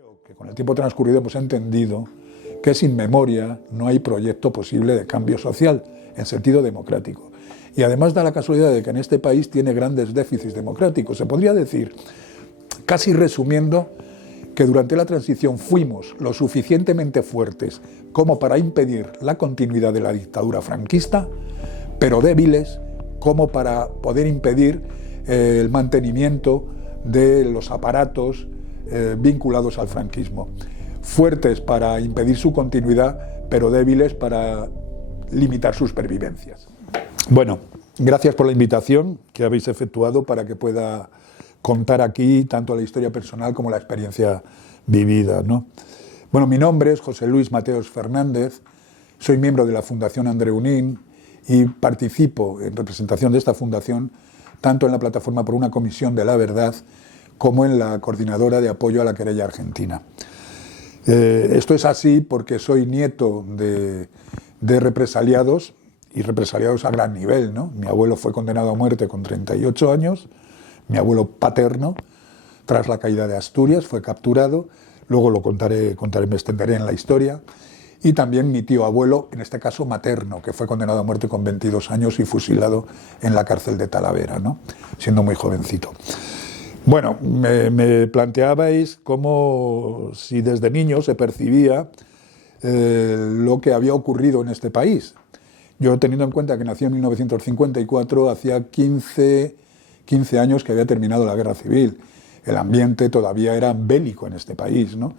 Creo que con el tiempo transcurrido hemos entendido que sin memoria no hay proyecto posible de cambio social en sentido democrático. Y además da la casualidad de que en este país tiene grandes déficits democráticos. Se podría decir, casi resumiendo, que durante la transición fuimos lo suficientemente fuertes como para impedir la continuidad de la dictadura franquista, pero débiles como para poder impedir el mantenimiento de los aparatos vinculados al franquismo. Fuertes para impedir su continuidad, pero débiles para limitar sus pervivencias. Bueno, gracias por la invitación que habéis efectuado para que pueda contar aquí tanto la historia personal como la experiencia vivida, ¿no? Bueno, mi nombre es José Luis Mateos Fernández, soy miembro de la Fundación Andreu Nin y participo en representación de esta fundación tanto en la Plataforma por una Comisión de la Verdad como en la Coordinadora de Apoyo a la Querella Argentina. Esto es así porque soy nieto de represaliados, y represaliados a gran nivel, ¿no? Mi abuelo fue condenado a muerte con 38 años, mi abuelo paterno, tras la caída de Asturias, fue capturado, luego lo contaré, me extenderé en la historia, y también mi tío abuelo, en este caso materno, que fue condenado a muerte con 22 años y fusilado en la cárcel de Talavera, ¿no? Siendo muy jovencito. Bueno, me planteabais cómo si desde niño se percibía lo que había ocurrido en este país. Yo, teniendo en cuenta que nací en 1954, hacía 15 años que había terminado la Guerra Civil. El ambiente todavía era bélico en este país, ¿no?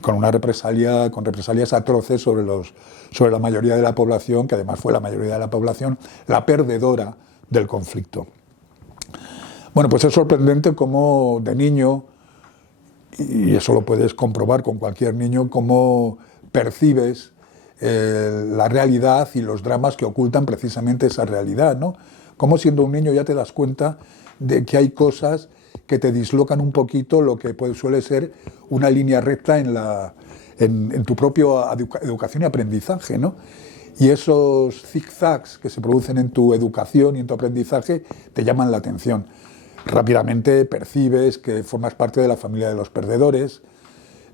Con represalias atroces sobre la mayoría de la población, que además fue la mayoría de la población la perdedora del conflicto. Bueno, pues es sorprendente cómo de niño, y eso lo puedes comprobar con cualquier niño, cómo percibes la realidad y los dramas que ocultan precisamente esa realidad, ¿no? Cómo siendo un niño ya te das cuenta de que hay cosas que te dislocan un poquito lo que suele ser una línea recta en tu propia educación y aprendizaje, ¿no? Y esos zigzags que se producen en tu educación y en tu aprendizaje te llaman la atención. Rápidamente percibes que formas parte de la familia de los perdedores,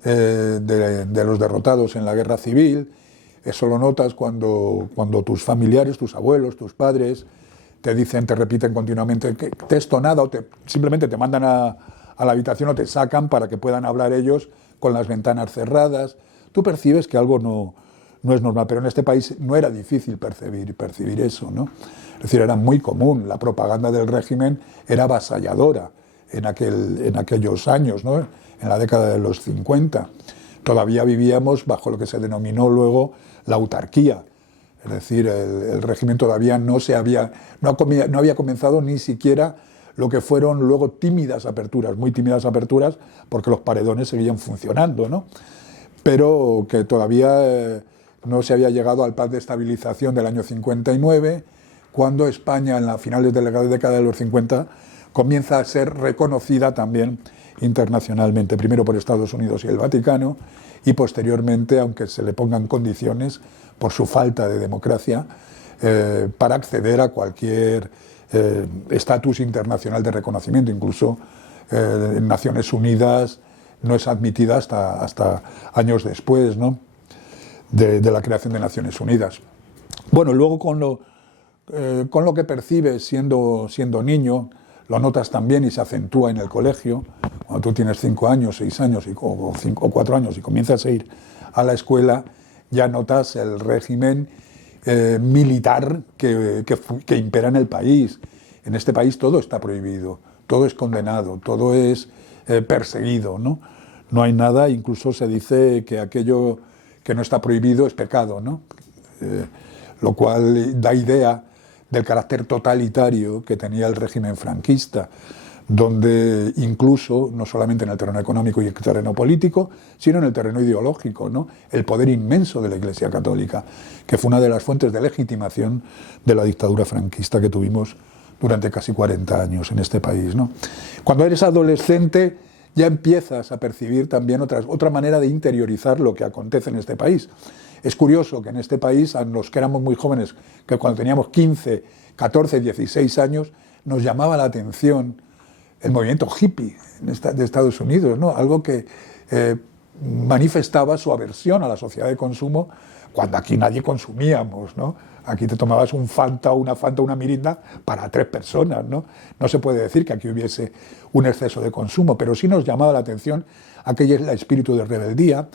de los derrotados en la guerra civil. Eso lo notas cuando tus familiares, tus abuelos, tus padres te repiten continuamente que te es tonada o simplemente te mandan a la habitación o te sacan para que puedan hablar ellos con las ventanas cerradas. Tú percibes que algo no es normal, pero en este país no era difícil percibir eso, ¿no? Es decir, era muy común, la propaganda del régimen era avasalladora en aquellos años, ¿no? En la década de los 50. Todavía vivíamos bajo lo que se denominó luego la autarquía. Es decir, el régimen todavía no había comenzado ni siquiera lo que fueron luego tímidas aperturas, muy tímidas aperturas, porque los paredones seguían funcionando, ¿no? Pero que todavía no se había llegado al plan de estabilización del año 59, cuando España, en las finales de la década de los 50, comienza a ser reconocida también internacionalmente, primero por Estados Unidos y el Vaticano, y posteriormente, aunque se le pongan condiciones por su falta de democracia, para acceder a cualquier estatus internacional de reconocimiento. Incluso en Naciones Unidas no es admitida hasta años después, ¿no? de la creación de Naciones Unidas. Bueno, luego con lo que percibes siendo niño, lo notas también y se acentúa en el colegio. Cuando tú tienes 5 años, 6 años o 4 años y comienzas a ir a la escuela, ya notas el régimen militar que impera en el país. En este país todo está prohibido, todo es condenado, todo es perseguido, ¿no? No hay nada, incluso se dice que aquello que no está prohibido es pecado, ¿no? Lo cual da idea del carácter totalitario que tenía el régimen franquista, donde incluso, no solamente en el terreno económico y el terreno político, sino en el terreno ideológico, ¿no? El poder inmenso de la Iglesia Católica, que fue una de las fuentes de legitimación de la dictadura franquista que tuvimos durante casi 40 años en este país, ¿no? Cuando eres adolescente ya empiezas a percibir también otra manera de interiorizar lo que acontece en este país. Es curioso que en este país, a los que éramos muy jóvenes, que cuando teníamos 15, 14, 16 años, nos llamaba la atención el movimiento hippie de Estados Unidos, ¿no? Algo que manifestaba su aversión a la sociedad de consumo cuando aquí nadie consumíamos, ¿no? Aquí te tomabas un Fanta, una Mirinda para 3 personas, ¿no? No se puede decir que aquí hubiese un exceso de consumo, pero sí nos llamaba la atención aquel espíritu de rebeldía,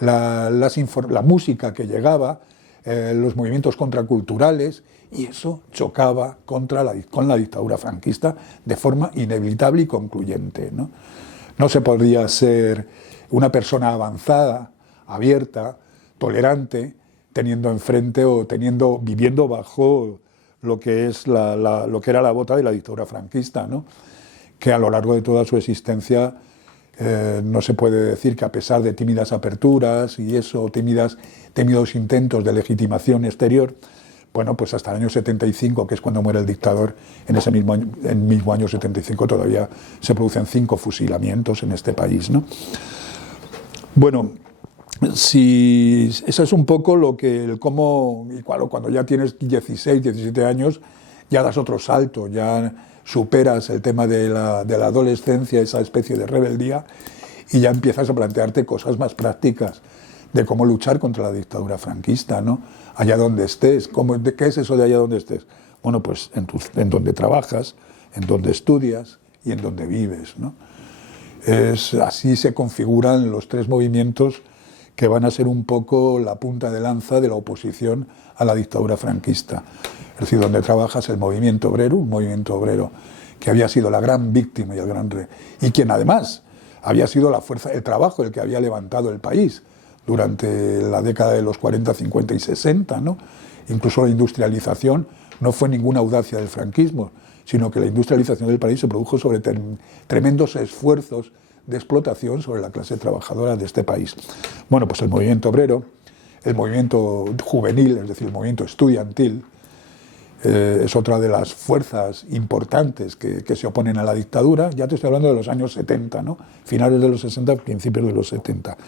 la música que llegaba, los movimientos contraculturales, y eso chocaba con la dictadura franquista de forma inevitable y concluyente, ¿no? No se podía ser una persona avanzada, abierta, tolerante, teniendo enfrente o viviendo bajo lo que es lo que era la bota de la dictadura franquista, ¿no? Que a lo largo de toda su existencia no se puede decir que, a pesar de tímidas aperturas y eso, tímidos intentos de legitimación exterior, bueno, pues hasta el año 75, que es cuando muere el dictador, en ese mismo año 75 todavía se producen 5 fusilamientos en este país, ¿no? Bueno, si eso es un poco cómo, y cuando ya tienes 16, 17 años, ya das otro salto, ya superas el tema de la adolescencia, esa especie de rebeldía, y ya empiezas a plantearte cosas más prácticas de cómo luchar contra la dictadura franquista, ¿no? Allá donde estés. ¿Qué es eso de allá donde estés? Bueno, pues en donde trabajas, en donde estudias y en donde vives, ¿no? Así se configuran los 3 movimientos que van a ser un poco la punta de lanza de la oposición a la dictadura franquista. Es decir, donde trabajas, el movimiento obrero, un movimiento obrero que había sido la gran víctima y el gran y quien además había sido la fuerza, el trabajo, el que había levantado el país durante la década de los 40, 50 y 60, ¿no? Incluso la industrialización no fue ninguna audacia del franquismo, sino que la industrialización del país se produjo sobre tremendos esfuerzos de explotación sobre la clase trabajadora de este país. Bueno, pues el movimiento obrero, el movimiento juvenil, es decir, el movimiento estudiantil, es otra de las fuerzas importantes que se oponen a la dictadura. Ya te estoy hablando de los años 70, ¿no? Finales de los 60, principios de los 70.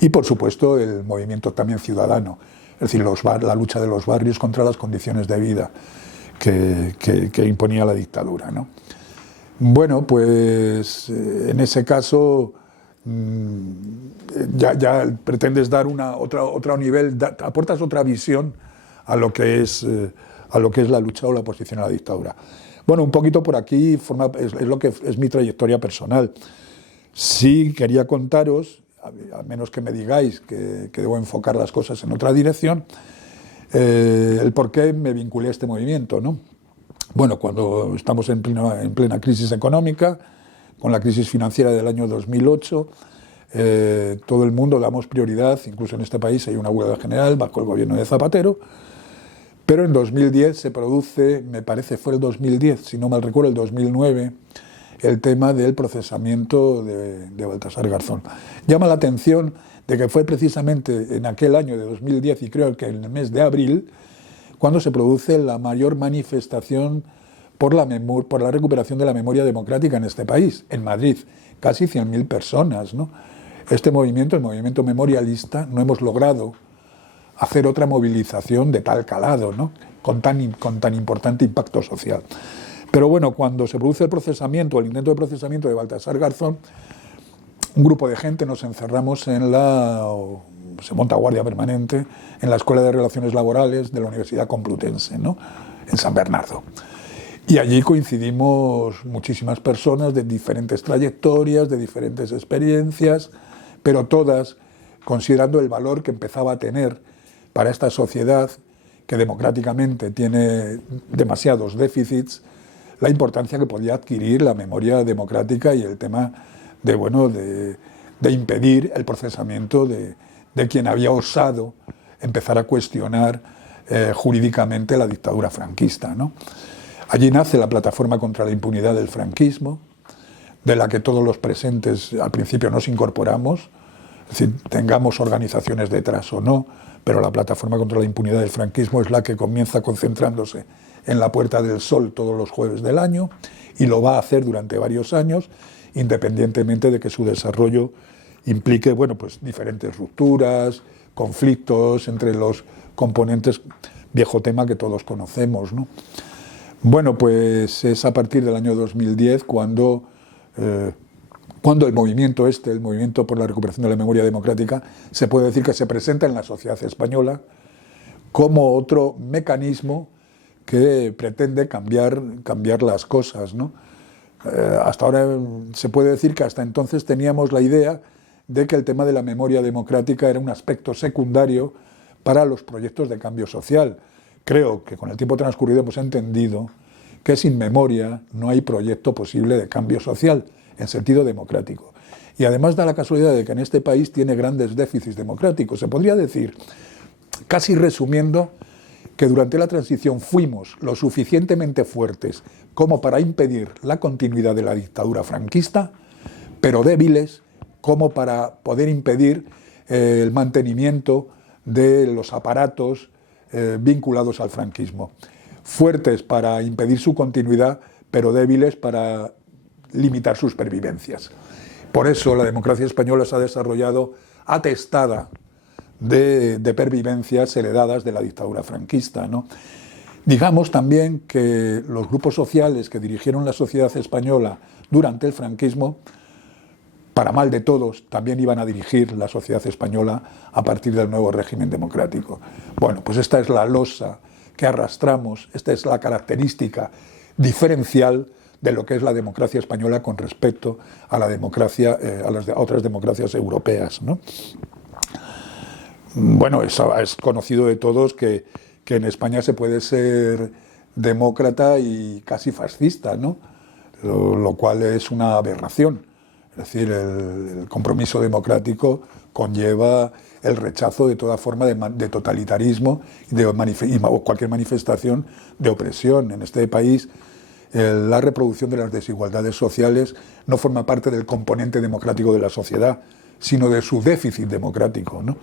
Y, por supuesto, el movimiento también ciudadano, es decir, la lucha de los barrios contra las condiciones de vida que imponía la dictadura, ¿no? Bueno, pues en ese caso ya pretendes dar otro nivel, aportas otra visión a lo que es la lucha o la oposición a la dictadura. Bueno, un poquito por aquí es lo que es mi trayectoria personal. Sí quería contaros, a menos que me digáis que debo enfocar las cosas en otra dirección, el por qué me vinculé a este movimiento, ¿no? Bueno, cuando estamos en plena crisis económica, con la crisis financiera del año 2008, todo el mundo damos prioridad, incluso en este país hay una huelga general bajo el gobierno de Zapatero, pero en 2010 se produce, me parece fue el 2010, si no mal recuerdo, el 2009, el tema del procesamiento de Baltasar Garzón. Llama la atención de que fue precisamente en aquel año de 2010, y creo que en el mes de abril, cuando se produce la mayor manifestación por la recuperación de la memoria democrática en este país, en Madrid, casi 100.000 personas, ¿no? Este movimiento, el movimiento memorialista, no hemos logrado hacer otra movilización de tal calado, ¿no? con tan importante impacto social. Pero bueno, cuando se produce el procesamiento, el intento de procesamiento de Baltasar Garzón, un grupo de gente nos encerramos se monta guardia permanente en la Escuela de Relaciones Laborales de la Universidad Complutense, ¿no? En San Bernardo. Y allí coincidimos muchísimas personas de diferentes trayectorias, de diferentes experiencias, pero todas considerando el valor que empezaba a tener para esta sociedad, que democráticamente tiene demasiados déficits, la importancia que podía adquirir la memoria democrática y el tema de impedir el procesamiento de quien había osado empezar a cuestionar jurídicamente la dictadura franquista, ¿no? Allí nace la plataforma contra la impunidad del franquismo, de la que todos los presentes al principio nos incorporamos, es decir, tengamos organizaciones detrás o no, pero la plataforma contra la impunidad del franquismo es la que comienza concentrándose en la Puerta del Sol todos los jueves del año y lo va a hacer durante varios años, independientemente de que su desarrollo implique, bueno, pues diferentes rupturas, conflictos entre los componentes, viejo tema que todos conocemos, ¿no? Bueno, pues es a partir del año 2010 cuando cuando el movimiento por la recuperación de la memoria democrática, se puede decir que se presenta en la sociedad española como otro mecanismo que pretende cambiar las cosas, ¿no? Hasta ahora se puede decir que hasta entonces teníamos la idea de que el tema de la memoria democrática era un aspecto secundario para los proyectos de cambio social. Creo que con el tiempo transcurrido hemos entendido que sin memoria no hay proyecto posible de cambio social en sentido democrático. Y además da la casualidad de que en este país tiene grandes déficits democráticos. Se podría decir, casi resumiendo, que durante la transición fuimos lo suficientemente fuertes como para impedir la continuidad de la dictadura franquista, pero débiles como para poder impedir el mantenimiento de los aparatos vinculados al franquismo. Fuertes para impedir su continuidad, pero débiles para limitar sus pervivencias. Por eso la democracia española se ha desarrollado atestada de pervivencias heredadas de la dictadura franquista, ¿no? Digamos también que los grupos sociales que dirigieron la sociedad española durante el franquismo, para mal de todos, también iban a dirigir la sociedad española a partir del nuevo régimen democrático. Bueno, pues esta es la losa que arrastramos, esta es la característica diferencial de lo que es la democracia española con respecto a la democracia, a las otras democracias europeas, ¿no? Bueno, es conocido de todos que en España se puede ser demócrata y casi fascista, ¿no? Lo cual es una aberración. Es decir, el compromiso democrático conlleva el rechazo de toda forma de totalitarismo o cualquier manifestación de opresión. En este país, la reproducción de las desigualdades sociales no forma parte del componente democrático de la sociedad, sino de su déficit democrático, ¿no?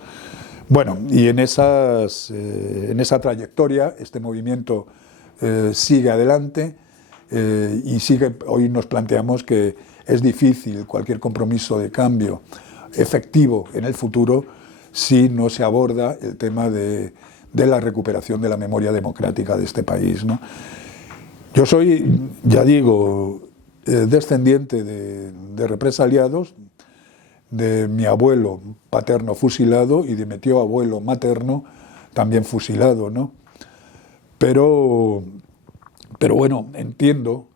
Bueno, y en esa trayectoria este movimiento sigue adelante y hoy nos planteamos que es difícil cualquier compromiso de cambio efectivo en el futuro si no se aborda el tema de la recuperación de la memoria democrática de este país, ¿no? Yo soy, ya digo, descendiente de represaliados, de mi abuelo paterno fusilado y de mi tío abuelo materno también fusilado, ¿no? Pero bueno, entiendo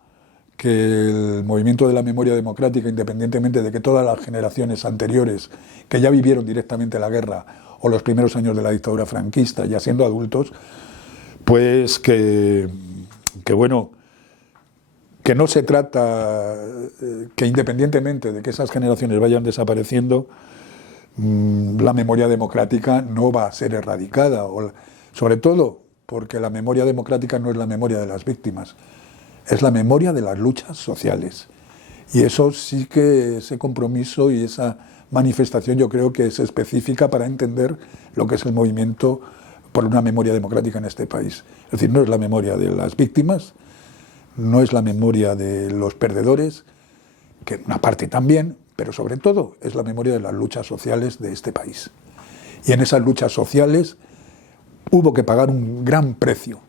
que el movimiento de la memoria democrática, independientemente de que todas las generaciones anteriores que ya vivieron directamente la guerra o los primeros años de la dictadura franquista, ya siendo adultos, pues que bueno, que no se trata, que independientemente de que esas generaciones vayan desapareciendo, la memoria democrática no va a ser erradicada, sobre todo porque la memoria democrática no es la memoria de las víctimas, es la memoria de las luchas sociales. Y eso sí que ese compromiso y esa manifestación yo creo que es específica para entender lo que es el movimiento por una memoria democrática en este país. Es decir, no es la memoria de las víctimas, no es la memoria de los perdedores, que una parte también, pero sobre todo es la memoria de las luchas sociales de este país. Y en esas luchas sociales hubo que pagar un gran precio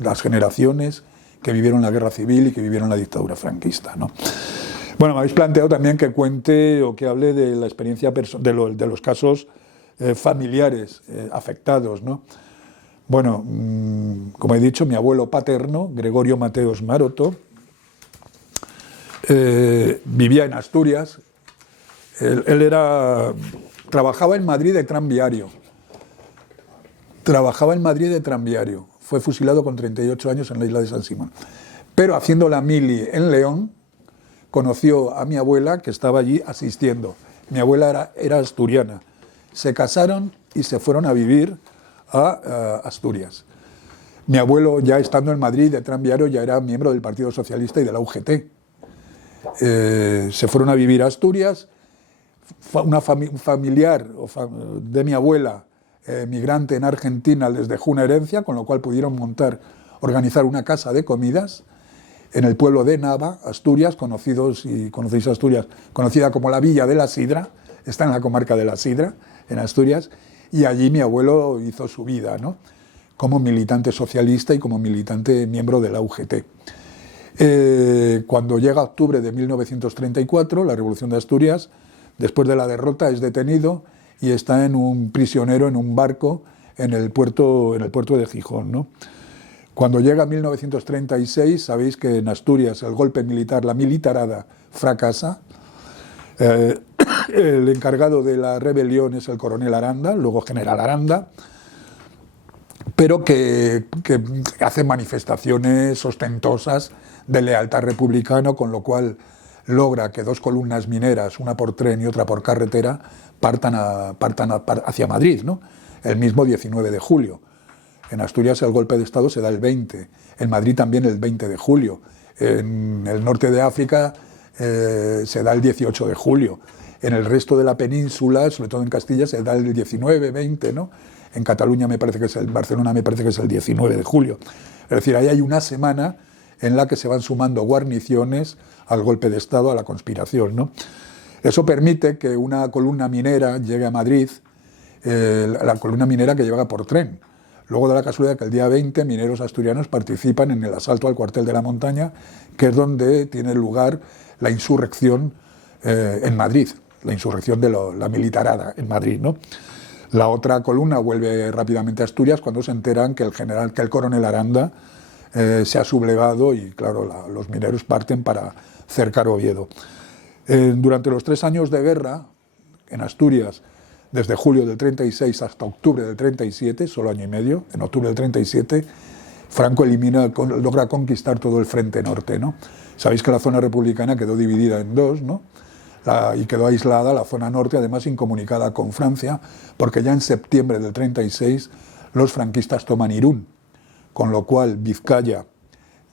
las generaciones que vivieron la guerra civil y que vivieron la dictadura franquista, ¿no? Bueno, me habéis planteado también que cuente o que hable de la experiencia de los casos familiares afectados, ¿no? Bueno, como he dicho, mi abuelo paterno, Gregorio Mateos Maroto, vivía en Asturias. Él trabajaba en Madrid de tranviario. Fue fusilado con 38 años en la isla de San Simón. Pero haciendo la mili en León, conoció a mi abuela que estaba allí asistiendo. Mi abuela era asturiana. Se casaron y se fueron a vivir a Asturias. Mi abuelo, ya estando en Madrid de tranviario, ya era miembro del Partido Socialista y de la UGT. Se fueron a vivir a Asturias. Un familiar de mi abuela, migrante en Argentina, les dejó una herencia, con lo cual pudieron organizar una casa de comidas en el pueblo de Nava, Asturias, conocéis Asturias, conocida como la Villa de la Sidra, está en la comarca de la Sidra, en Asturias, y allí mi abuelo hizo su vida, ¿no?, como militante socialista y como militante miembro de la UGT. Cuando llega octubre de 1934, la Revolución de Asturias, después de la derrota, es detenido y está prisionero en un barco en el puerto de Gijón, ¿no? Cuando llega 1936, sabéis que en Asturias el golpe militar, la militarada, fracasa. El encargado de la rebelión es el coronel Aranda, luego general Aranda, pero que hace manifestaciones ostentosas de lealtad republicana, con lo cual logra que dos columnas mineras, una por tren y otra por carretera, partan hacia Madrid, ¿no? El mismo 19 de julio. En Asturias el golpe de Estado se da el 20, en Madrid también el 20 de julio, en el norte de África se da el 18 de julio, en el resto de la península, sobre todo en Castilla, se da el 19, 20, ¿no? En Cataluña en Barcelona me parece que es el 19 de julio. Es decir, ahí hay una semana en la que se van sumando guarniciones al golpe de Estado, a la conspiración, ¿no? Eso permite que una columna minera llegue a Madrid, la columna minera que llega por tren. Luego da la casualidad que el día 20 mineros asturianos participan en el asalto al cuartel de la Montaña, que es donde tiene lugar la insurrección en Madrid, la insurrección de la militarada en Madrid, ¿no? La otra columna vuelve rápidamente a Asturias cuando se enteran que el coronel Aranda se ha sublevado y, claro, los mineros parten para cercar Oviedo. Durante los 3 años de guerra en Asturias, desde julio del 36 hasta octubre del 37, solo año y medio, en octubre del 37, Franco logra conquistar todo el frente norte, ¿no? Sabéis que la zona republicana quedó dividida en dos, ¿no? Y quedó aislada la zona norte, además incomunicada con Francia, porque ya en septiembre del 36 los franquistas toman Irún, con lo cual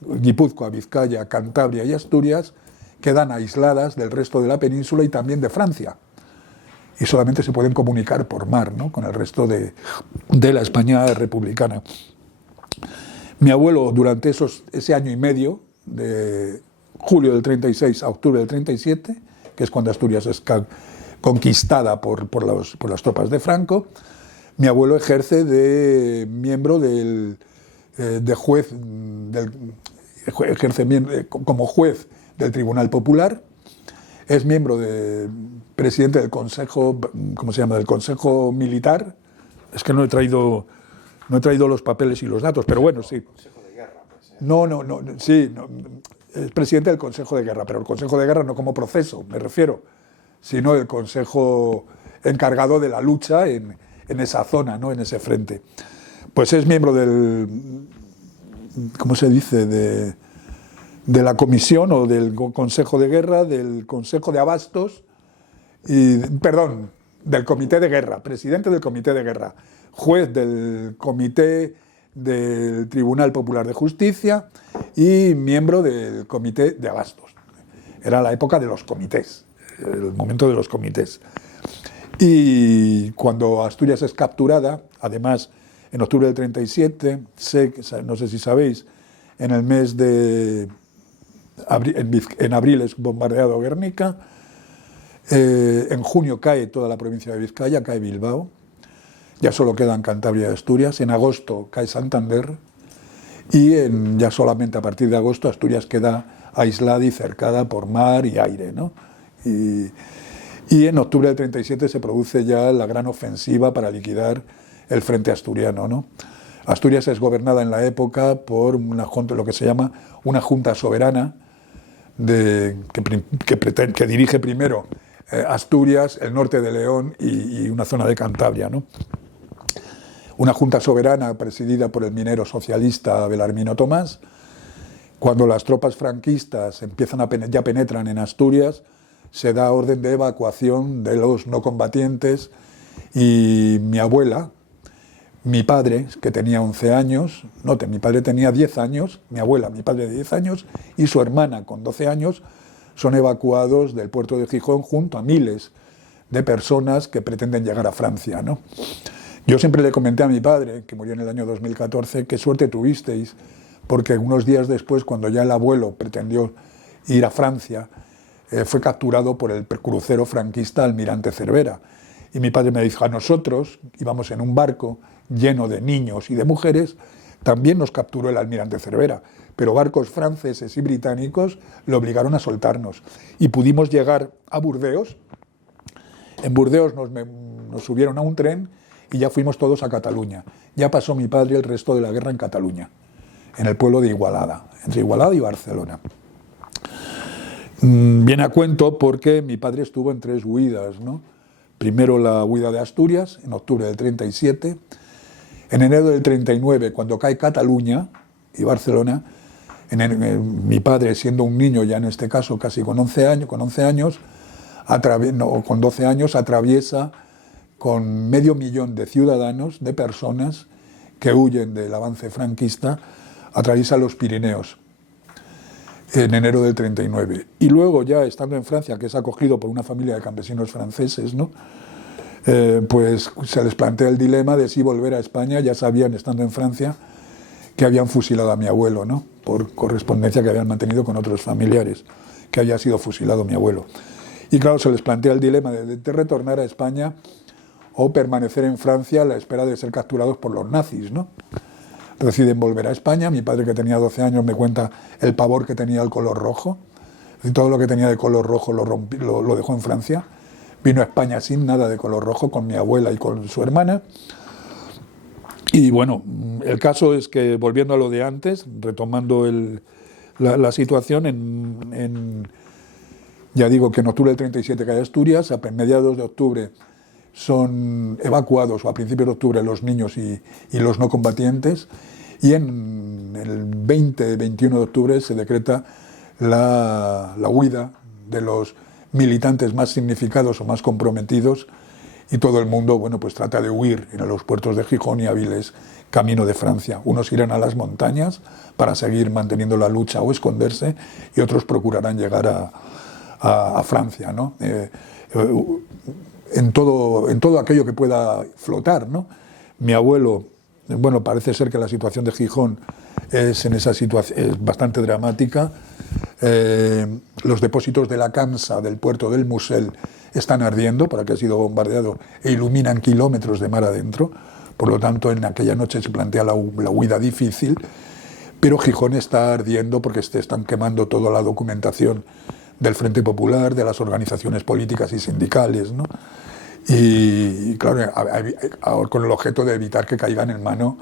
Guipúzcoa, Vizcaya, Cantabria y Asturias quedan aisladas del resto de la península y también de Francia. Y solamente se pueden comunicar por mar, ¿no?, con el resto de la España republicana. Mi abuelo, durante ese año y medio, de julio del 36 a octubre del 37, que es cuando Asturias es conquistada por las tropas de Franco, mi abuelo ejerce de miembro como juez del Tribunal Popular. Es miembro presidente del Consejo, ¿cómo se llama?, del Consejo Militar. Es que no he traído los papeles y los datos, pero bueno, sí. Consejo de Guerra, pues, sí, es presidente del Consejo de Guerra, pero el Consejo de Guerra no como proceso, me refiero, sino el Consejo encargado de la lucha en esa zona, ¿no?, en ese frente. Pues es miembro ¿cómo se dice?, de la comisión o del Consejo de Guerra, del Consejo de Abastos, del Comité de Guerra, presidente del Comité de Guerra, juez del Comité del Tribunal Popular de Justicia y miembro del Comité de Abastos. Era la época de los comités, el momento de los comités. Y cuando Asturias es capturada, además en octubre del 37, no sé si sabéis, en el mes de en abril es bombardeado Guernica, en junio cae toda la provincia de Vizcaya, cae Bilbao, ya solo quedan Cantabria y Asturias, en agosto cae Santander y ya solamente a partir de agosto Asturias queda aislada y cercada por mar y aire, ¿no? Y en octubre del 37 se produce ya la gran ofensiva para liquidar el frente asturiano, ¿no? Asturias es gobernada en la época por lo que se llama una junta soberana que dirige primero Asturias, el norte de León y una zona de Cantabria, ¿no? Una junta soberana presidida por el minero socialista Belarmino Tomás. Cuando las tropas franquistas ya penetran en Asturias, se da orden de evacuación de los no combatientes y mi padre, que tenía 11 años, mi padre tenía 10 años, mi padre de 10 años, y su hermana con 12 años, son evacuados del puerto de Gijón junto a miles de personas que pretenden llegar a Francia, ¿no? Yo siempre le comenté a mi padre, que murió en el año 2014, qué suerte tuvisteis, porque unos días después, cuando ya el abuelo pretendió ir a Francia, fue capturado por el crucero franquista Almirante Cervera. Y mi padre me dijo, a nosotros íbamos en un barco lleno de niños y de mujeres También nos capturó el almirante Cervera, pero barcos franceses y británicos lo obligaron a soltarnos. Y pudimos llegar a Burdeos. En Burdeos nos subieron a un tren y ya fuimos todos a Cataluña. Ya pasó mi padre el resto de la guerra en Cataluña, en el pueblo de Igualada, entre Igualada y Barcelona. Viene a cuento porque mi padre estuvo en 3 huidas, ¿no? Primero la huida de Asturias, en octubre del 37. En enero del 39, cuando cae Cataluña y Barcelona, mi padre, siendo un niño ya en este caso, casi con 11 años, con 12 años, atraviesa con 500.000 de ciudadanos, de personas que huyen del avance franquista, atraviesa los Pirineos en enero del 39. Y luego, ya estando en Francia, que es acogido por una familia de campesinos franceses, ¿no? Pues se les plantea el dilema de si volver a España. Ya sabían, estando en Francia, que habían fusilado a mi abuelo, ¿no? Por correspondencia que habían mantenido con otros familiares, que había sido fusilado mi abuelo. Y claro, se les plantea el dilema de retornar a España o permanecer en Francia a la espera de ser capturados por los nazis, ¿no? Deciden volver a España. Mi padre, que tenía 12 años, me cuenta el pavor que tenía el color rojo. Y todo lo que tenía de color rojo lo dejó en Francia. Vino a España sin nada de color rojo, con mi abuela y con su hermana. Y bueno, el caso es que, volviendo a lo de antes, retomando la situación, ya digo que en octubre del 37 cae Asturias, a mediados de octubre son evacuados, o a principios de octubre, los niños y los no combatientes, y en el 20-21 de octubre se decreta la huida de los militantes más significados o más comprometidos, y todo el mundo, bueno, pues trata de huir en los puertos de Gijón y Áviles, camino de Francia. Unos irán a las montañas para seguir manteniendo la lucha o esconderse, y otros procurarán llegar a Francia, ¿no? En todo aquello que pueda flotar, ¿no? Mi abuelo, bueno, parece ser que la situación de Gijón es bastante dramática. Los depósitos de la Cansa del puerto del Musel están ardiendo, para que ha sido bombardeado, e iluminan kilómetros de mar adentro. Por lo tanto, en aquella noche se plantea la huida difícil, pero Gijón está ardiendo porque se están quemando toda la documentación del Frente Popular, de las organizaciones políticas y sindicales, ¿no? Y claro, con el objeto de evitar que caigan en mano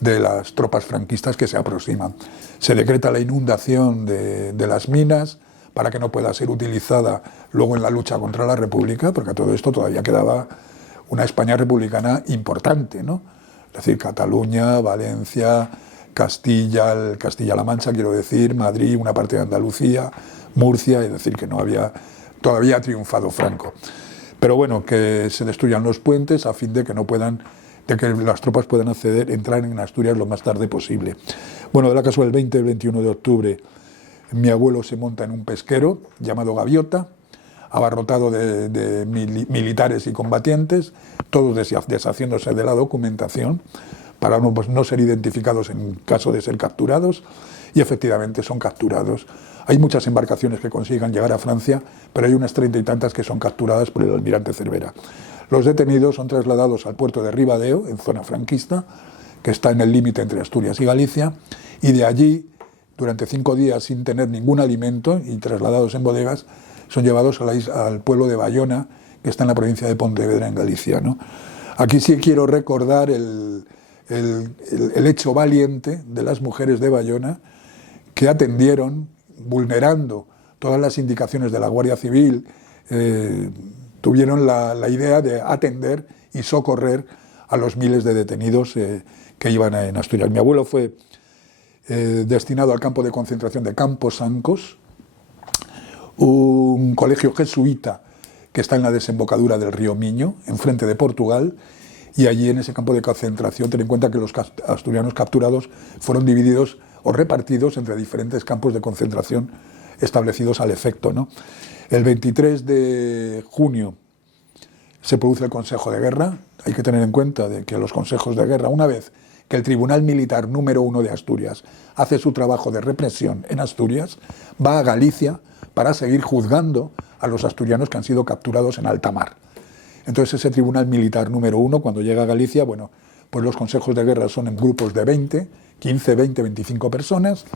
de las tropas franquistas que se aproximan. Se decreta la inundación de las minas para que no pueda ser utilizada luego en la lucha contra la República, porque a todo esto todavía quedaba una España republicana importante, ¿no? Es decir, Cataluña, Valencia, Castilla-La Mancha, quiero decir, Madrid, una parte de Andalucía, Murcia, es decir, que no había todavía triunfado Franco. Pero bueno, que se destruyan los puentes a fin de que las tropas puedan entrar en Asturias lo más tarde posible. Bueno, de la caso del 20 y el 21 de octubre, mi abuelo se monta en un pesquero llamado Gaviota, abarrotado de militares y combatientes, todos deshaciéndose de la documentación para no ser identificados en caso de ser capturados, y efectivamente son capturados. Hay muchas embarcaciones que consigan llegar a Francia, pero hay unas 30 y tantas que son capturadas por el almirante Cervera. Los detenidos son trasladados al puerto de Ribadeo, en zona franquista, que está en el límite entre Asturias y Galicia, y de allí, durante 5 días sin tener ningún alimento y trasladados en bodegas, son llevados al pueblo de Bayona, que está en la provincia de Pontevedra, en Galicia, ¿no? Aquí sí quiero recordar el hecho valiente de las mujeres de Bayona, que atendieron, vulnerando todas las indicaciones de la Guardia Civil, tuvieron la idea de atender y socorrer a los miles de detenidos que iban en Asturias. Mi abuelo fue destinado al campo de concentración de Camposancos, un colegio jesuita que está en la desembocadura del río Miño, enfrente de Portugal, y allí en ese campo de concentración, ten en cuenta que los asturianos capturados fueron divididos o repartidos entre diferentes campos de concentración establecidos al efecto, ¿no? El 23 de junio se produce el Consejo de Guerra. Hay que tener en cuenta de que los consejos de guerra, una vez que el Tribunal Militar número 1 de Asturias hace su trabajo de represión en Asturias, va a Galicia para seguir juzgando a los asturianos que han sido capturados en alta mar. Entonces ese Tribunal Militar número 1, cuando llega a Galicia, bueno, pues los consejos de guerra son en grupos de 20, 15, 20, 25 personas,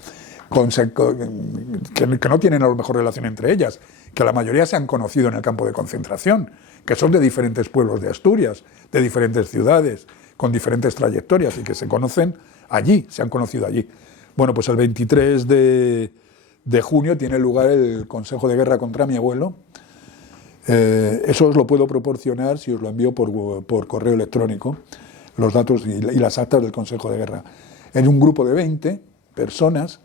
que no tienen a lo mejor relación entre ellas, que la mayoría se han conocido en el campo de concentración, que son de diferentes pueblos de Asturias, de diferentes ciudades, con diferentes trayectorias y que se conocen allí, se han conocido allí. Bueno, pues el 23 de junio tiene lugar el Consejo de Guerra contra mi abuelo. Eso os lo puedo proporcionar si os lo envío por correo electrónico, los datos y las actas del Consejo de Guerra. En un grupo de 20 personas,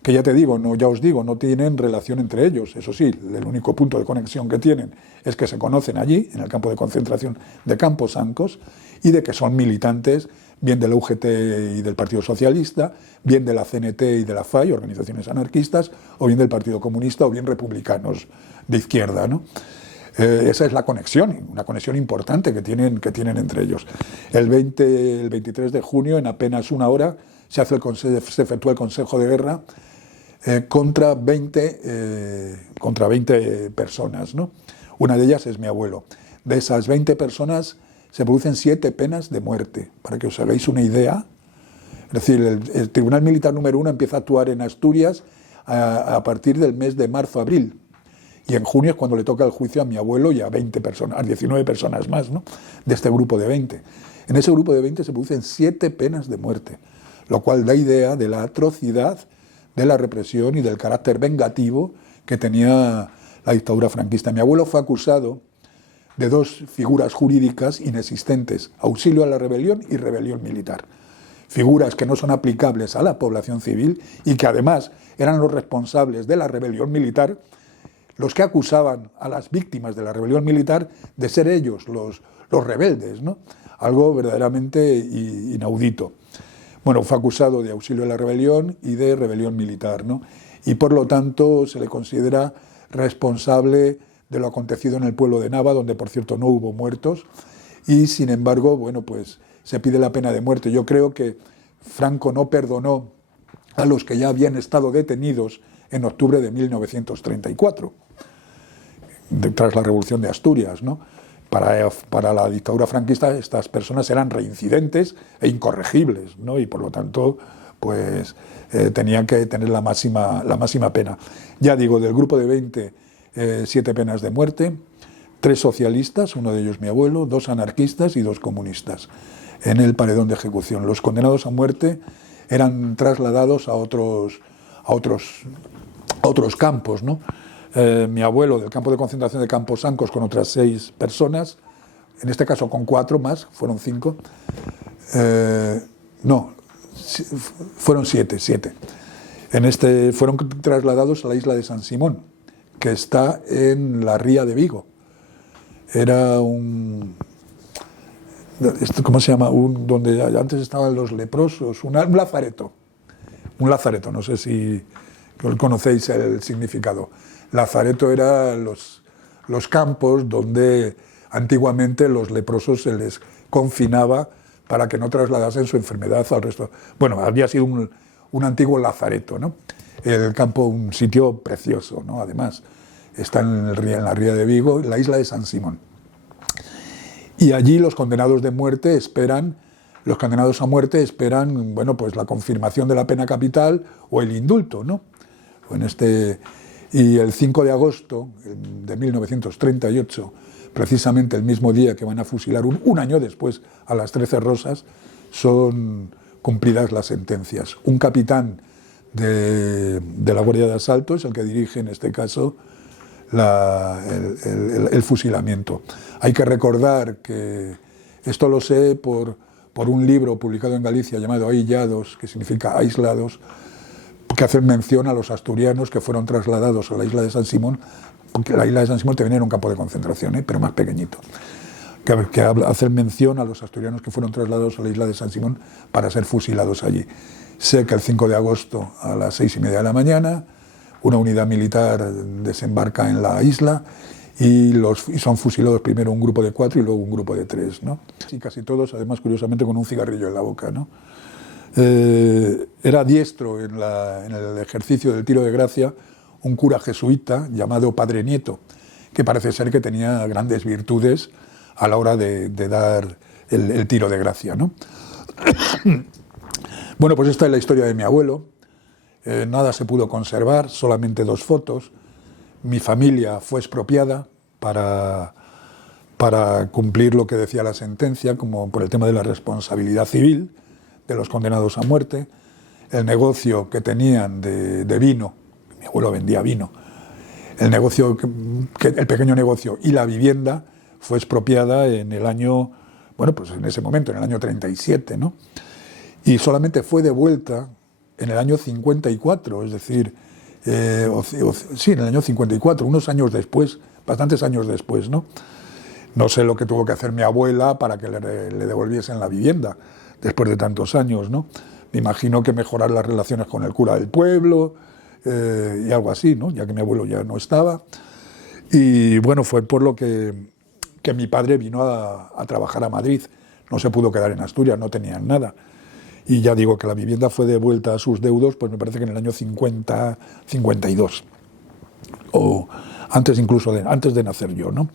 que ya os digo, no tienen relación entre ellos. Eso sí, el único punto de conexión que tienen es que se conocen allí, en el campo de concentración de Camposancos, y de que son militantes bien de la UGT y del Partido Socialista, bien de la CNT y de la FAI, organizaciones anarquistas, o bien del Partido Comunista, o bien republicanos de izquierda, ¿no? Esa es la conexión, una conexión importante que tienen entre ellos. El 23 de junio, en apenas una hora, se efectúa el Consejo de Guerra contra 20 personas, ¿no? Una de ellas es mi abuelo. De esas 20 personas se producen 7 penas de muerte, para que os hagáis una idea. Es decir, el Tribunal Militar número 1 empieza a actuar en Asturias a partir del mes de marzo-abril. Y en junio es cuando le toca el juicio a mi abuelo y a 20 personas, a 19 personas más, ¿no?, de este grupo de 20. En ese grupo de 20 se producen 7 penas de muerte, lo cual da idea de la atrocidad de la represión y del carácter vengativo que tenía la dictadura franquista. Mi abuelo fue acusado de 2 figuras jurídicas inexistentes: auxilio a la rebelión y rebelión militar. Figuras que no son aplicables a la población civil y que además eran los responsables de la rebelión militar, los que acusaban a las víctimas de la rebelión militar de ser ellos los rebeldes, ¿no? Algo verdaderamente inaudito. Bueno, fue acusado de auxilio a la rebelión y de rebelión militar, ¿no? Y por lo tanto se le considera responsable de lo acontecido en el pueblo de Nava, donde por cierto no hubo muertos, y sin embargo, bueno, pues se pide la pena de muerte. Yo creo que Franco no perdonó a los que ya habían estado detenidos en octubre de 1934, tras la Revolución de Asturias, ¿no? Para la dictadura franquista estas personas eran reincidentes e incorregibles, ¿no? Y por lo tanto pues tenían que tener la máxima pena. Ya digo, del grupo de 20, 7 penas de muerte, 3 socialistas, uno de ellos mi abuelo, 2 anarquistas y 2 comunistas, en el paredón de ejecución. Los condenados a muerte eran trasladados a otros campos, ¿no? Mi abuelo del campo de concentración de Camposancos con otras 6 personas, en este caso con 4 más, fueron 5, fueron 7. Fueron trasladados a la isla de San Simón, que está en la ría de Vigo. Era ¿cómo se llama? Donde antes estaban los leprosos, un lazareto. Un lazareto, no sé si conocéis el significado. Lazareto era los campos donde antiguamente los leprosos se les confinaba para que no trasladasen su enfermedad al resto. Bueno, había sido un antiguo lazareto, ¿no? El campo, un sitio precioso, ¿no? Además, está en la ría de Vigo, en la isla de San Simón. Y allí los condenados a muerte esperan, bueno, pues la confirmación de la pena capital o el indulto, ¿no? Y el 5 de agosto de 1938, precisamente el mismo día que van a fusilar, un año después, a las 13 Rosas, son cumplidas las sentencias. Un capitán de la Guardia de Asalto es el que dirige, en este caso, el fusilamiento. Hay que recordar que esto lo sé por un libro publicado en Galicia llamado Aillados, que significa aislados, que hacen mención a los asturianos que fueron trasladados a la isla de San Simón, porque la isla de San Simón también era un campo de concentración, pero más pequeñito, que hacen mención a los asturianos que fueron trasladados a la isla de San Simón para ser fusilados allí. Sé que el 5 de agosto a las 6:30 de la mañana una unidad militar desembarca en la isla y son fusilados primero un grupo de 4 y luego un grupo de 3, ¿no? Y casi todos, además, curiosamente, con un cigarrillo en la boca, ¿no? Era diestro en el ejercicio del tiro de gracia un cura jesuita llamado Padre Nieto, que parece ser que tenía grandes virtudes a la hora de dar el tiro de gracia, ¿no? Bueno, pues esta es la historia de mi abuelo. Nada se pudo conservar, solamente 2 fotos. Mi familia fue expropiada para cumplir lo que decía la sentencia, como por el tema de la responsabilidad civil de los condenados a muerte. El negocio que tenían de vino, mi abuelo vendía vino, el pequeño negocio y la vivienda fue expropiada en el año, bueno, pues en ese momento, en el año 37, ¿no? Y solamente fue devuelta en el año 54, es decir, sí, en el año 54, unos años después, bastantes años después, ¿no? No sé lo que tuvo que hacer mi abuela para que le devolviesen la vivienda después de tantos años, ¿no? Me imagino que mejorar las relaciones con el cura del pueblo y algo así, ¿no? Ya que mi abuelo ya no estaba. Y bueno, fue por lo que mi padre vino a trabajar a Madrid. No se pudo quedar en Asturias, no tenían nada. Y ya digo que la vivienda fue devuelta a sus deudos, pues me parece que en el año 50, 52. O antes incluso antes de nacer yo, ¿no?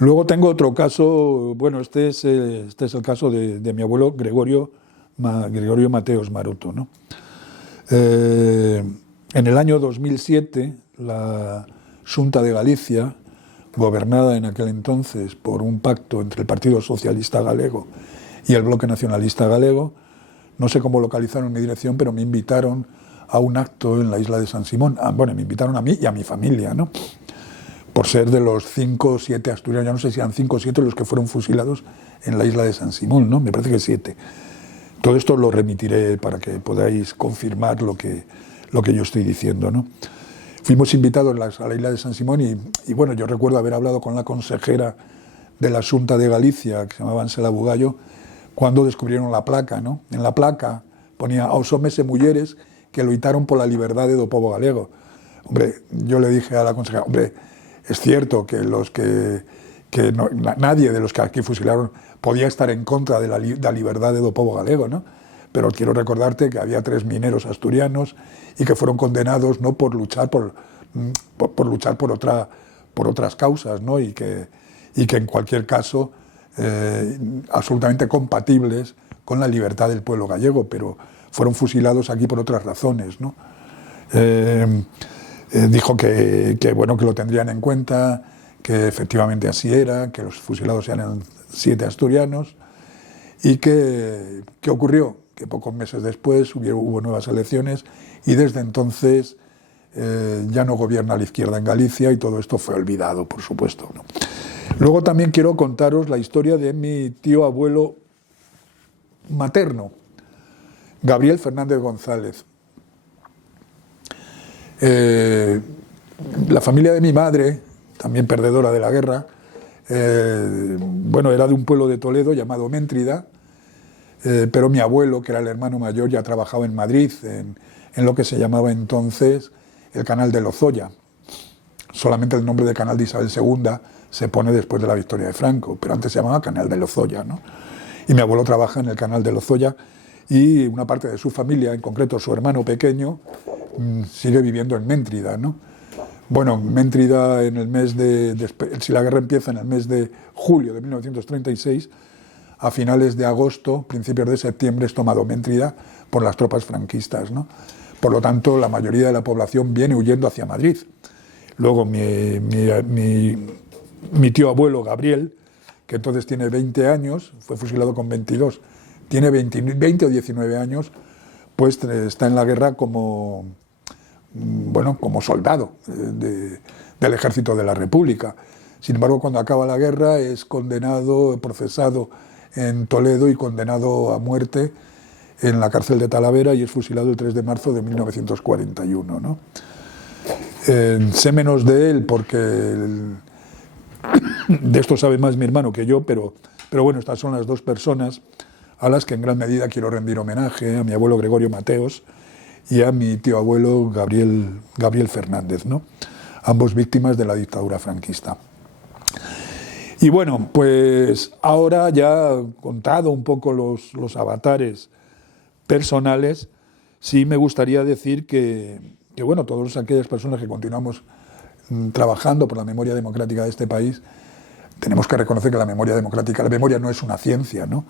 Luego tengo otro caso, bueno, este es el caso de mi abuelo Gregorio Mateos Maroto, ¿no? En el año 2007, la Xunta de Galicia, gobernada en aquel entonces por un pacto entre el Partido Socialista Galego y el Bloque Nacionalista Galego, no sé cómo localizaron mi dirección, pero me invitaron a un acto en la isla de San Simón. Bueno, me invitaron a mí y a mi familia, ¿no? Por ser de los 5 o 7 asturianos, ya no sé si eran 5 o 7 los que fueron fusilados en la isla de San Simón, ¿no? Me parece que 7. Todo esto lo remitiré para que podáis confirmar lo que yo estoy diciendo, ¿no? Fuimos invitados a la isla de San Simón y bueno, yo recuerdo haber hablado con la consejera de la Xunta de Galicia, que se llamaba Ansela Bugallo, cuando descubrieron la placa, ¿no? En la placa ponía aos homes e mulleres que loitaron por la liberdade do povo galego. Hombre, yo le dije a la consejera, hombre, es cierto que nadie de los que aquí fusilaron podía estar en contra de la liberdade do povo galego, ¿no? Pero quiero recordarte que había 3 mineros asturianos y que fueron condenados no por luchar por otras causas, ¿no? Y que en cualquier caso absolutamente compatibles con la libertad del pueblo gallego, pero fueron fusilados aquí por otras razones, ¿no? Dijo que lo tendrían en cuenta, que efectivamente así era, que los fusilados eran 7 asturianos y que ¿qué ocurrió? Que pocos meses después hubo nuevas elecciones y desde entonces ya no gobierna la izquierda en Galicia y todo esto fue olvidado, por supuesto, ¿no? Luego también quiero contaros la historia de mi tío abuelo materno, Gabriel Fernández González. La familia de mi madre, también perdedora de la guerra, era de un pueblo de Toledo llamado Méntrida, pero mi abuelo, que era el hermano mayor, ya trabajaba en Madrid, en lo que se llamaba entonces el Canal de Lozoya. Solamente el nombre de Canal de Isabel II se pone después de la victoria de Franco, pero antes se llamaba Canal de Lozoya, ¿no? Y mi abuelo trabaja en el Canal de Lozoya y una parte de su familia, en concreto su hermano pequeño, sigue viviendo en Méntrida, ¿no? Bueno, Méntrida si la guerra empieza en el mes de julio de 1936, a finales de agosto, principios de septiembre es tomado Méntrida por las tropas franquistas, ¿no? Por lo tanto, la mayoría de la población viene huyendo hacia Madrid. Luego mi tío abuelo, Gabriel, que entonces tiene 20 años, fue fusilado con 22, tiene 20 o 19 años, pues está en la guerra como soldado del ejército de la República. Sin embargo, cuando acaba la guerra es procesado en Toledo y condenado a muerte en la cárcel de Talavera y es fusilado el 3 de marzo de 1941, ¿no? Sé menos de él porque de esto sabe más mi hermano que yo, pero bueno, estas son las 2 personas a las que en gran medida quiero rendir homenaje, a mi abuelo Gregorio Mateos y a mi tío abuelo Gabriel Fernández, ¿no? Ambos víctimas de la dictadura franquista. Y bueno, pues ahora ya contado un poco los avatares personales, sí me gustaría decir que todas aquellas personas que continuamos trabajando por la memoria democrática de este país, tenemos que reconocer que la memoria democrática, la memoria no es una ciencia, ¿no?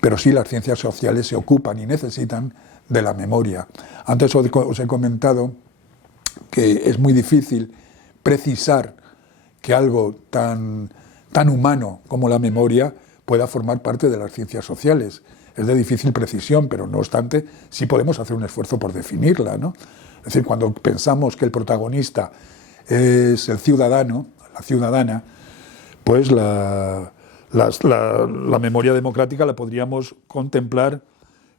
pero sí las ciencias sociales se ocupan y necesitan de la memoria. Antes os he comentado que es muy difícil precisar que algo tan humano como la memoria pueda formar parte de las ciencias sociales. Es de difícil precisión, pero no obstante, sí podemos hacer un esfuerzo por definirla, ¿no? Es decir, cuando pensamos que el protagonista es el ciudadano, la ciudadana, pues la memoria democrática la podríamos contemplar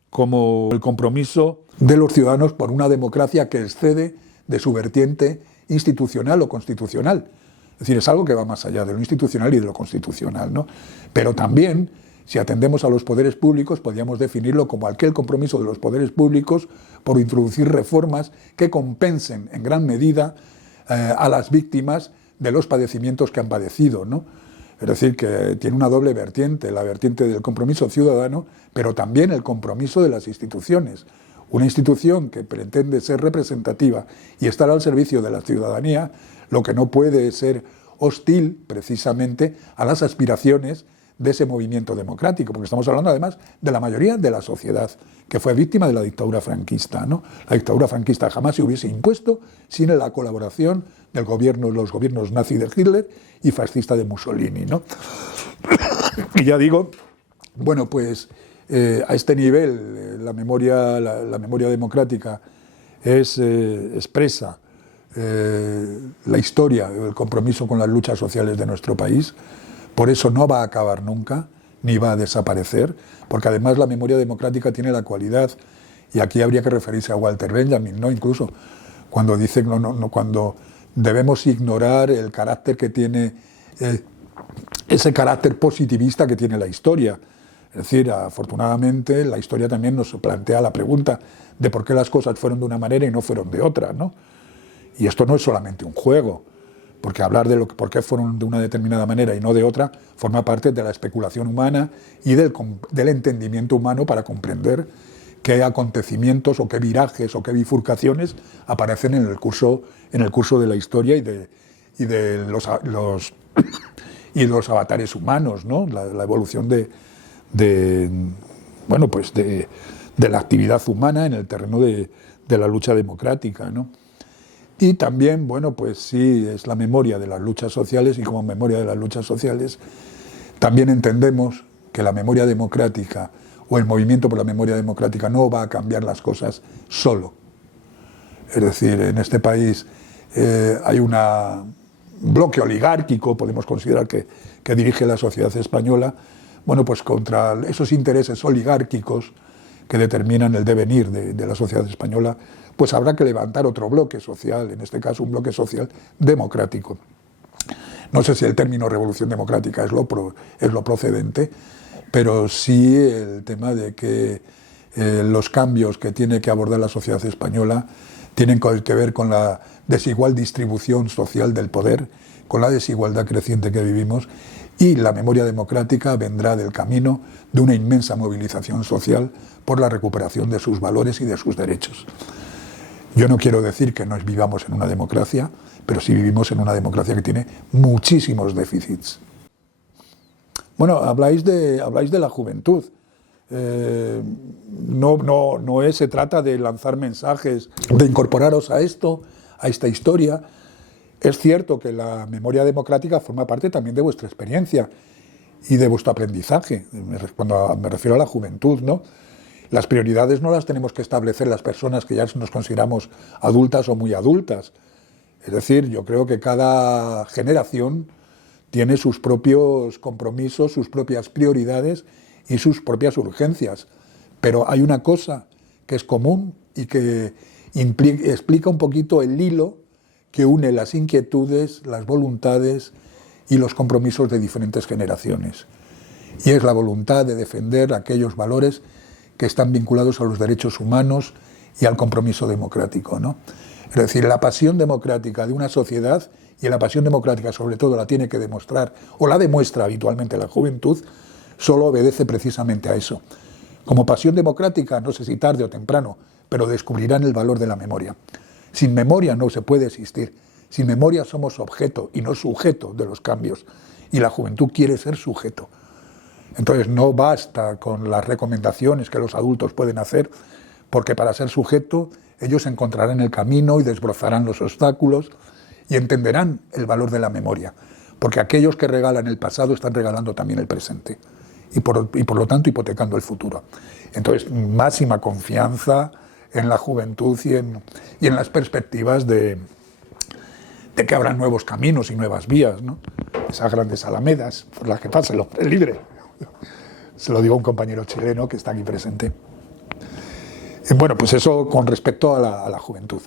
como el compromiso de los ciudadanos por una democracia que excede de su vertiente institucional o constitucional. Es decir, es algo que va más allá de lo institucional y de lo constitucional, ¿no? Pero también, si atendemos a los poderes públicos, podríamos definirlo como aquel compromiso de los poderes públicos por introducir reformas que compensen en gran medida a las víctimas de los padecimientos que han padecido, ¿no? Es decir, que tiene una doble vertiente, la vertiente del compromiso ciudadano, pero también el compromiso de las instituciones. Una institución que pretende ser representativa y estar al servicio de la ciudadanía, lo que no puede ser hostil precisamente a las aspiraciones de ese movimiento democrático, porque estamos hablando además de la mayoría de la sociedad que fue víctima de la dictadura franquista, ¿no? La dictadura franquista jamás se hubiese impuesto sin la colaboración del gobierno, los gobiernos nazi de Hitler y fascista de Mussolini, ¿no? Y ya digo, bueno, pues a este nivel la memoria democrática expresa la historia, el compromiso con las luchas sociales de nuestro país. Por eso no va a acabar nunca, ni va a desaparecer, porque además la memoria democrática tiene la cualidad, y aquí habría que referirse a Walter Benjamin, ¿no? Incluso cuando dice cuando debemos ignorar el carácter que tiene, ese carácter positivista que tiene la historia. Es decir, afortunadamente la historia también nos plantea la pregunta de por qué las cosas fueron de una manera y no fueron de otra, ¿no? Y esto no es solamente un juego, porque hablar de por qué fueron de una determinada manera y no de otra forma parte de la especulación humana y del entendimiento humano para comprender qué acontecimientos o qué virajes o qué bifurcaciones aparecen en el curso de la historia y de los avatares humanos, ¿no? La evolución de la actividad humana en el terreno de la lucha democrática, ¿no? Y también, bueno, pues sí, es la memoria de las luchas sociales, y como memoria de las luchas sociales también entendemos que la memoria democrática o el movimiento por la memoria democrática no va a cambiar las cosas solo. Es decir, en este país hay un bloque oligárquico, podemos considerar que dirige la sociedad española, bueno, pues contra esos intereses oligárquicos que determinan el devenir de la sociedad española, pues habrá que levantar otro bloque social, en este caso un bloque social democrático. No sé si el término revolución democrática es lo procedente, pero sí el tema de que los cambios que tiene que abordar la sociedad española tienen que ver con la desigual distribución social del poder, con la desigualdad creciente que vivimos, y la memoria democrática vendrá del camino de una inmensa movilización social por la recuperación de sus valores y de sus derechos. Yo no quiero decir que no vivamos en una democracia, pero sí vivimos en una democracia que tiene muchísimos déficits. Bueno, habláis de la juventud. No se trata de lanzar mensajes, de incorporaros a esto, a esta historia. Es cierto que la memoria democrática forma parte también de vuestra experiencia y de vuestro aprendizaje, cuando me refiero a la juventud, ¿no? Las prioridades no las tenemos que establecer las personas que ya nos consideramos adultas o muy adultas. Es decir, yo creo que cada generación tiene sus propios compromisos, sus propias prioridades y sus propias urgencias. Pero hay una cosa que es común y que explica un poquito el hilo que une las inquietudes, las voluntades y los compromisos de diferentes generaciones. Y es la voluntad de defender aquellos valores que están vinculados a los derechos humanos y al compromiso democrático, ¿no? Es decir, la pasión democrática de una sociedad, y la pasión democrática sobre todo la tiene que demostrar, o la demuestra habitualmente la juventud, solo obedece precisamente a eso. Como pasión democrática, no sé si tarde o temprano, pero descubrirán el valor de la memoria. Sin memoria no se puede existir. Sin memoria somos objeto y no sujeto de los cambios. Y la juventud quiere ser sujeto. Entonces no basta con las recomendaciones que los adultos pueden hacer, porque para ser sujeto ellos encontrarán el camino y desbrozarán los obstáculos y entenderán el valor de la memoria, porque aquellos que regalan el pasado están regalando también el presente y por lo tanto hipotecando el futuro. Entonces, máxima confianza en la juventud y en las perspectivas de que habrá nuevos caminos y nuevas vías, ¿no? Esas grandes alamedas por las que pasa el hombre libre. Se lo digo a un compañero chileno que está aquí presente. Bueno, pues eso con respecto a la juventud.